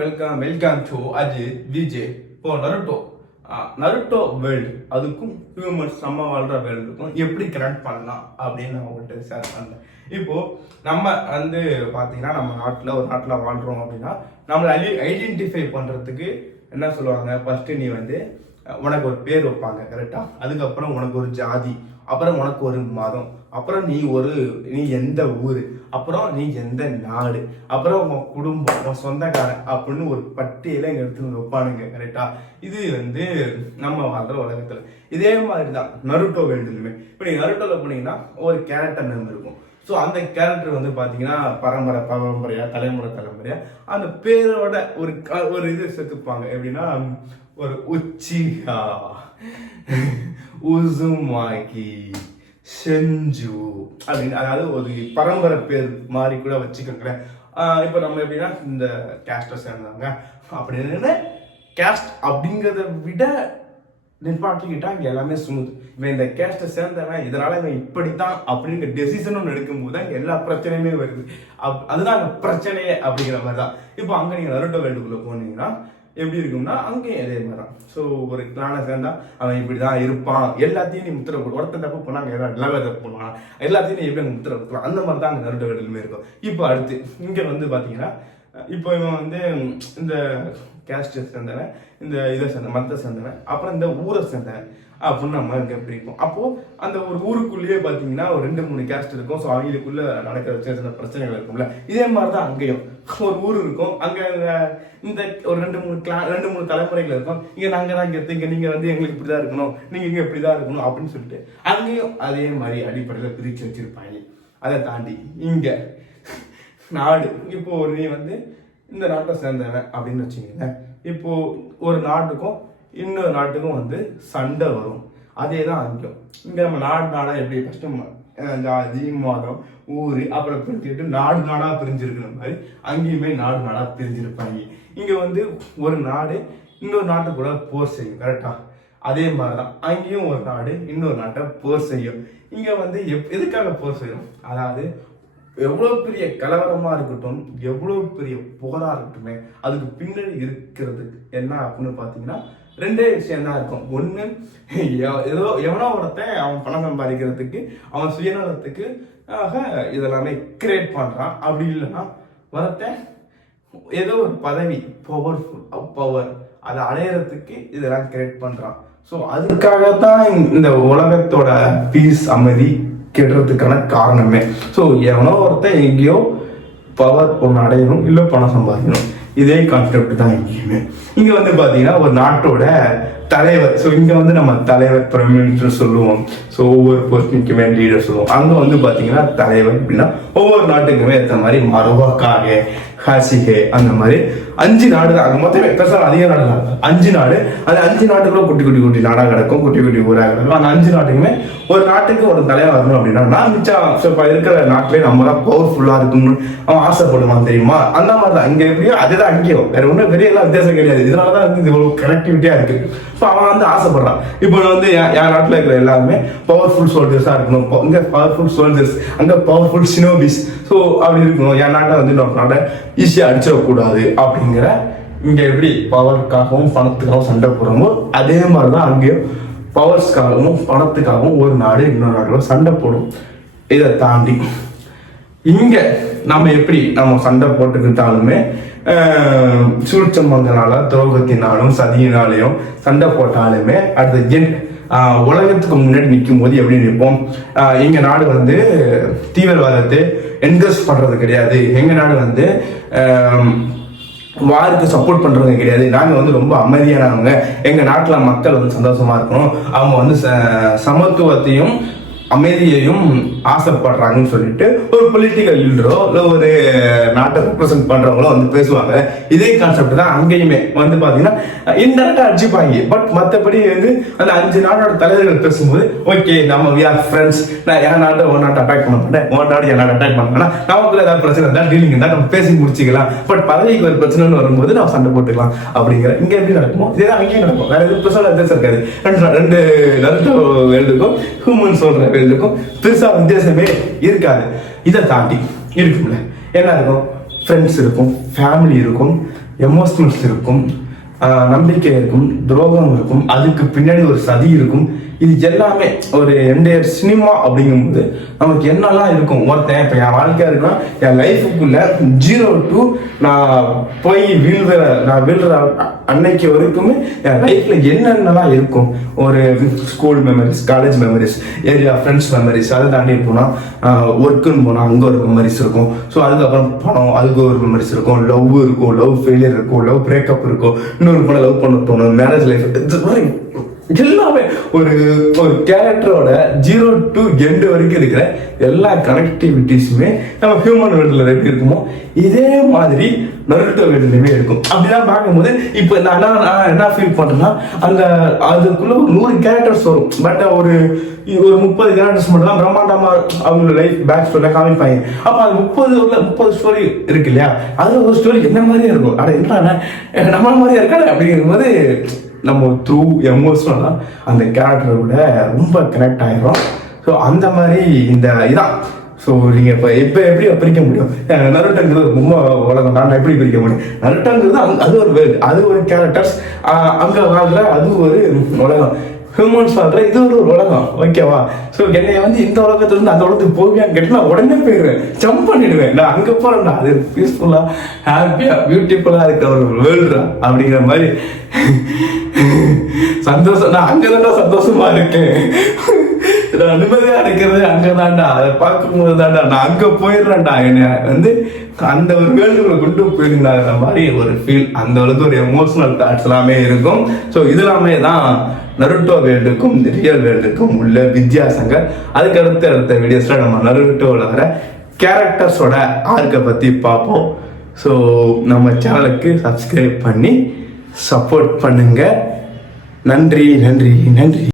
Welcome to Ajith Vijay. இப்போ Naruto world அதுக்கும் humans நம்ம வாழ்ற வேர்ல்டுக்கும் எப்படி கனெக்ட் பண்ணலாம் அப்படின்னு நான் உங்கள்கிட்ட ஷேர் பண்ணேன். இப்போ நம்ம வந்து பார்த்தீங்கன்னா நம்ம ஒரு நாட்டில் வாழ்றோம் அப்படின்னா நம்மளை ஐடென்டிஃபை பண்ணுறதுக்கு என்ன சொல்லுவாங்க, ஃபர்ஸ்ட் நீ வந்து உனக்கு ஒரு பேர் வைப்பாங்க கரெக்டா, அதுக்கப்புறம் உனக்கு ஒரு ஜாதி, அப்புறம் உனக்கு ஒரு மதம், அப்புறம் நீ எந்த ஊர், அப்புறம் நீ எந்த நாடு, அப்புறம் உன் குடும்பம், உன் சொந்தக்காரன் அப்படின்னு ஒரு பட்டியலை இங்கே எடுத்து வைப்பானுங்க கரெக்டா. இது வந்து நம்ம வாழ்ற உலகத்துல இதே மாதிரி தான் நருட்டோ வேர்ல்டுலுமே. இப்போ நீங்க நருட்டோல போனீங்கன்னா ஒரு கேரக்டர் நேம் இருக்கும். ஸோ அந்த கேரக்டர் வந்து பார்த்தீங்கன்னா பரம்பரையா தலைமுறையா அந்த பேரோட ஒரு இது சேர்த்துப்பாங்க. எப்படின்னா ஒரு உச்சிஹா, உசுமாகி, செஞ்சு அப்படின்னு, அதாவது ஒரு பரம்பரை பேர் மாதிரி கூட வச்சுக்கோங்களேன். இப்போ நம்ம எப்படின்னா இந்த கேஸ்டை சேர்ந்தாங்க அப்படின்னு கேஸ்ட் அப்படிங்கிறத விட நிப்பாட்டிக்கிட்டா இங்கே எல்லாமே ஸ்மூத். இவன் இந்த கேஸ்ட்டை சேர்ந்தவன் இதனால இவன் இப்படித்தான் அப்படிங்கிற டெசிஷனும் எடுக்கும் போது தான் எல்லா பிரச்சனையுமே வருது. அதுதான் அந்த பிரச்சனையே அப்படிங்கிற மாதிரி தான். இப்போ அங்கே நீங்கள் நருட்டோ வேர்ல்டுக்குள்ளே போனீங்கன்னா எப்படி இருக்கும்னா அங்கேயும் அதே மாதிரி தான். ஸோ ஒரு கிளானை சேர்ந்தா அவன் இப்படி தான் இருப்பான், எல்லாத்தையும் நீ முத்திர போடு, ஒருத்தர் தப்பு பண்ணாங்க எல்லாமே தப்பு பண்ணுவான், எல்லாத்தையும் நீ எப்படி முத்திர போடலாம், அந்த மாதிரி தான் அங்கே நருட்டோ வேர்ல்டுமே இருக்கும். இப்போ அடுத்து இங்கே வந்து பார்த்தீங்கன்னா இப்போ இவன் வந்து இந்த கேஸ்ட்டை சேர்ந்தவன், இந்த இதை சேர்ந்தவன், மதத்தை சேர்ந்தவன், அப்புறம் இந்த ஊரை சேர்ந்தவன் அப்படின்னு நம்ம இங்கே பிரிப்போம். அப்போது அந்த ஒரு ஊருக்குள்ளேயே பார்த்தீங்கன்னா ஒரு 2-3 கேஸ்ட் இருக்கும். ஸோ அவங்களுக்குள்ள நடக்கிற சின்ன சின்ன பிரச்சனைகள் இருக்கும்ல, இதே மாதிரி தான் அங்கேயும் ஒரு ஊர் இருக்கும். அங்கே இந்த ஒரு 2-3 தலைமுறைகள் இருக்கும். இங்கே நாங்கள் தான் இங்கே நீங்கள் வந்து எங்களுக்கு இப்படி தான் இருக்கணும், நீங்கள் இங்கே இப்படி தான் இருக்கணும் அப்படின்னு சொல்லிட்டு அங்கேயும் அதே மாதிரி அடிப்படையில் பிரித்து வச்சிருப்பாங்க. அதை தாண்டி இங்கே நாடு, இப்போ நீ வந்து இந்த நாட்டை சேர்ந்தவன் அப்படின்னு வச்சுக்கோங்களேன். இப்போ ஒரு நாட்டுக்கும் இன்னொரு நாட்டுக்கும் வந்து சண்டை வரும். அதே தான் அங்கேயும். இங்கே நம்ம நாடாக எப்படி ஃபஸ்ட்டு ஜாதி, மதம், ஊர் அப்புறம் பிரிஞ்சுக்கிட்டு நாடாக பிரிஞ்சிருக்கிற மாதிரி அங்கேயுமே நாடாக பிரிஞ்சிருப்பாங்க. இங்கே வந்து ஒரு நாடு இன்னொரு நாட்டு கூட போர் செய்யும் கரெக்டா. அதே மாதிரி தான் அங்கேயும் ஒரு நாடு இன்னொரு நாட்டை போர் செய்யும். இங்கே வந்து எதுக்காக போர் செய்யும், அதாவது எவ்வளோ பெரிய கலவரமாக இருக்கட்டும், எவ்வளோ பெரிய போராக இருக்கட்டுமே, அதுக்கு பின்னாடி இருக்கிறது என்ன அப்படின்னு பார்த்தீங்கன்னா 2 விஷயம்தான் இருக்கும். ஒன்று, எவனோ ஒருத்தன் அவன் பணம் சம்பாதிக்கிறதுக்கு, அவன் சுயநலத்துக்கு இதெல்லாமே கிரியேட் பண்ணுறான். அப்படி இல்லைன்னா ஒருத்தன் ஏதோ ஒரு பதவி, பவர் அதை அடையிறதுக்கு இதெல்லாம் கிரியேட் பண்ணுறான். ஸோ அதுக்காகத்தான் இந்த உலகத்தோட பீஸ், அமைதி கெடுறதுக்கான காரணமே. ஸோ எவனோ ஒருத்தன் எங்கேயோ பவர் ஒன்று அடையணும், இல்லை பணம் சம்பாதிக்கணும். இதே கான்செப்ட் தான் இங்கேயுமே. இங்கே வந்து பார்த்தீங்கன்னா ஒரு நாட்டோட தலைவர், ஸோ இங்கே வந்து நம்ம தலைவர் பிரைம் மினிஸ்டர் சொல்லுவோம். ஸோ ஒவ்வொரு போஸ்டிங்குமே லீடர் சொல்லுவோம். அங்கே வந்து பார்த்தீங்கன்னா தலைவர் அப்படின்னா ஒவ்வொரு நாட்டுக்குமே ஏற்ற மாதிரி மரவாக்காக, ஹாசிகே, அந்த மாதிரி 5 நாடு தான். அங்கே மொத்தமே பெருசாக அதிக நாடு தான், 5 நாடு. அது 5 நாட்டுக்குள்ள குட்டி நாடாக கிடக்கும், குட்டி ஊராக கிடக்கும். அந்த 5 நாட்டுக்குமே ஒரு நாட்டுக்கு ஒரு தலைவர் வரணும் அப்படின்னா மிச்சம் இப்போ இருக்கிற நாட்டிலே நம்ம தான் பவர்ஃபுல்லாக இருக்கணும்னு அவன் ஆசைப்படுவான் தெரியுமா. அந்த மாதிரி தான் இங்கே எப்படியோ அதுதான் அங்கேயும், வேற ஒன்றும் பெரிய எல்லாம் வித்தியாசம் கிடையாது. இதனால தான் வந்து இவ்வளோ கனெக்டிவிட்டியாக இருக்கு. ஸோ அவன் வந்து ஆசைப்படுறான். இப்போ வந்து என் நாட்டில் இருக்கிற எல்லாருமே பவர்ஃபுல் சோல்ஜர்ஸாக இருக்கணும். இங்கே பவர்ஃபுல் சோல்ஜர்ஸ், அங்கே பவர்ஃபுல் சினோபிஸ். ஸோ அப்படி இருக்கணும். என் நாட்டை வந்து இன்னொரு நாட்டை ஈஸியாக அடிச்சிடக்கூடாது அப்படிங்கிற இங்கே எப்படி பவருக்காகவும் பணத்துக்காகவும் சண்டை போடுறோமோ அதே மாதிரி தான் அங்கேயும் பவர்ஸ்க்காகவும் பணத்துக்காகவும் ஒரு நாடு இன்னொரு நாட்டோட சண்டை போடும். இதை தாண்டி இங்கே நம்ம எப்படி நம்ம சண்டை போட்டுக்கிட்டாலுமே சூழ்ச்சம்பங்கனால, துரோகத்தினாலும் சதியினாலையும் சண்டை போட்டாலுமே அடுத்த உலகத்துக்கு முன்னாடி நிற்கும் போது எப்படி நிற்போம். எங்க நாடு வந்து தீவிரவாதத்தை என்கரேஜ் பண்றது கிடையாது. எங்க நாடு வந்து வாருக்கு சப்போர்ட் பண்றது கிடையாது. நாங்கள் வந்து ரொம்ப அமைதியானவங்க. எங்க நாட்டில் மக்கள் வந்து சந்தோஷமா இருக்கணும், அவங்க வந்து சமத்துவத்தையும் அமைதியையும் ஆசைப்படுறாங்கன்னு சொல்லிட்டு ஒரு பொலிட்டிக்கல் லீடரோ இல்லை ஒரு நாட்டை ரெப்ரசென்ட் பண்றவங்களோ வந்து பேசுவாங்க. இதே கான்செப்ட் தான் அங்கேயுமே வந்து பாத்தீங்கன்னா இன்டெரக்டா அடிச்சுப்பாங்க. பட் மற்றபடி வந்து அந்த 5 நாட்டோட தலைவர்கள் பேசும்போது ஓகே நம்ம வி ஆர் ஃப்ரெண்ட்ஸ், நான் என் நாட்டை ஒரு நாட்டை அட்டாக் பண்ண மாட்டேன், ஒரு நாடு என் நாட்டை அட்டாக் பண்ண மாட்டேன், நமக்குள்ள ஏதாவது பிரச்சனை இருந்தால் டீலிங் இருந்தால் நம்ம பேசி முடிச்சுக்கலாம். பட் பதவிக்கு ஒரு பிரச்சனைன்னு வரும்போது நம்ம சண்டை போட்டுக்கலாம் அப்படிங்கிற இங்க எப்படி நடக்குமோ இதே அங்கேயும் நடக்கும். வேற எதுவும் பெருசாக வித்தியாசம் இருக்காது. 2 நருட்டோ வேர்ல்டுக்கும் ஹியூமன் சொல்ற வேர்ல்டுக்கும் பெருசா வித்தியாசமே இருக்காது. இதை தாண்டி இருக்கும்ல என்ன இருக்கும், ஃப்ரெண்ட்ஸ் இருக்கும், ஃபேமிலி இருக்கும், எமோஷனல்ஸ் இருக்கும், நம்பிக்கை இருக்கும், துரோகம் இருக்கும், அதுக்கு பின்னாடி ஒரு சதி இருக்கும். இது எல்லாமே ஒரு என்டையர் சினிமா அப்படிங்கும்போது நமக்கு என்னெல்லாம் இருக்கும். ஒருத்தன் இப்போ என் வாழ்க்கையா இருக்குன்னா என் லைஃபுக்குள்ள 0 to நான் போய் வீழ்ற அன்னைக்கு வரைக்குமே என் லைஃப்ல என்னென்னலாம் இருக்கும். ஒரு school memories, college memories, area friends memories, அதை தாண்டி போனால் ஒர்க்குன்னு போனால் அங்கே ஒரு மெமரிஸ் இருக்கும். ஸோ அதுக்கப்புறம் பணம், அதுக்கு ஒரு மெமரிஸ் இருக்கும். லவ் இருக்கும், லவ் ஃபெயிலியர் இருக்கும், லவ் பிரேக்கப் இருக்கும், இன்னொரு பொண்ணை லவ் பண்ண தோணும், மேரேஜ் லைஃப், இது மாதிரி எல்லாமே ஒரு கேரக்டரோட 0 to end வரைக்கும் இருக்கிற எல்லா கனெக்டிவிட்டிஸுமே நம்ம ஹியூமன் வேர்ல்டில் எப்படி இருக்குமோ இதே மாதிரி நருட்டோ வேர்ல்டுலையுமே இருக்கும். அப்படிதான் பார்க்கும்போது இப்போ நான் என்ன ஃபீல் பண்ணுறேன்னா, அதுக்குள்ள ஒரு 100 கேரக்டர்ஸ் வரும். பட் ஒரு 30 கேரக்டர்ஸ் மட்டும் தான் பிரம்மாண்டமா அவங்களோட லைஃப் பேக் ஸ்டோரியில் காமிப்பாங்க. அப்போ அது 30 ஸ்டோரி இருக்கு இல்லையா, அது ஒரு ஸ்டோரி என்ன மாதிரியே இருக்கும். அட என்ன நம்மள மாதிரியே இருக்காது அப்படிங்கும்போது நம்ம த்ரூ எமோஷனலாக அந்த கேரக்டரோட ரொம்ப கனெக்ட் ஆகிடும். ஸோ அந்த மாதிரி இதான். ஸோ நீங்கள் இப்போ எப்படி பிரிக்க முடியும்? நருட்டோங்கிறது ரொம்ப உலகம் தான், எப்படி பிரிக்க முடியும்? நருட்டோங்கிறது அது ஒரு வேர்ல்டு, அது ஒரு கேரக்டர்ஸ், அங்கே வாழ்ற அது ஒரு உலகம், ஹியூமன்ஸ் வாழ்ற இது ஒரு உலகம். ஓகேவா? ஸோ என்னை இந்த உலகத்துலேருந்து அந்த உலகத்துக்கு போவியான்னு கேட்டு நான் உடனே போயிடுவேன், ஜம்ப் பண்ணிடுவேன். நான் அங்கே போகிறேன்டா, அது பீஸ்ஃபுல்லாக ஹாப்பியாக பியூட்டிஃபுல்லாக இருக்கிற ஒரு வேர்ல்டா அப்படிங்கிற மாதிரி சந்தோஷம். நான் அங்கே தான்டா சந்தோஷமா இருக்கேன், நான் நிம்மதியா இருக்கிறது அங்கதான்டா, அதை பார்க்கும்போது தான்டா நான் அங்க போயிடுறேன்டா. என்னை அந்த ஒரு வேர்ல்டுக்குள்ள கொண்டு போயிருந்தாங்கிற மாதிரி ஒரு ஃபீல், அந்த அளவுக்கு ஒரு எமோஷனல் தாட்ஸ் எல்லாமே இருக்கும். ஸோ இது எல்லாமே தான் நருட்டோ வேர்ல்டுக்கும் ரியல் வேர்ல்டுக்கும் உள்ள வித்தியாசங்கள். அதுக்கு அடுத்த வீடியோஸ்ல நம்ம நருட்டோவில் வர கேரக்டர்ஸோட ஆர்க்கை பத்தி பார்ப்போம். ஸோ நம்ம சேனலுக்கு சப்ஸ்கிரைப் பண்ணி சப்போர்ட் பண்ணுங்க. நன்றி நன்றி நன்றி.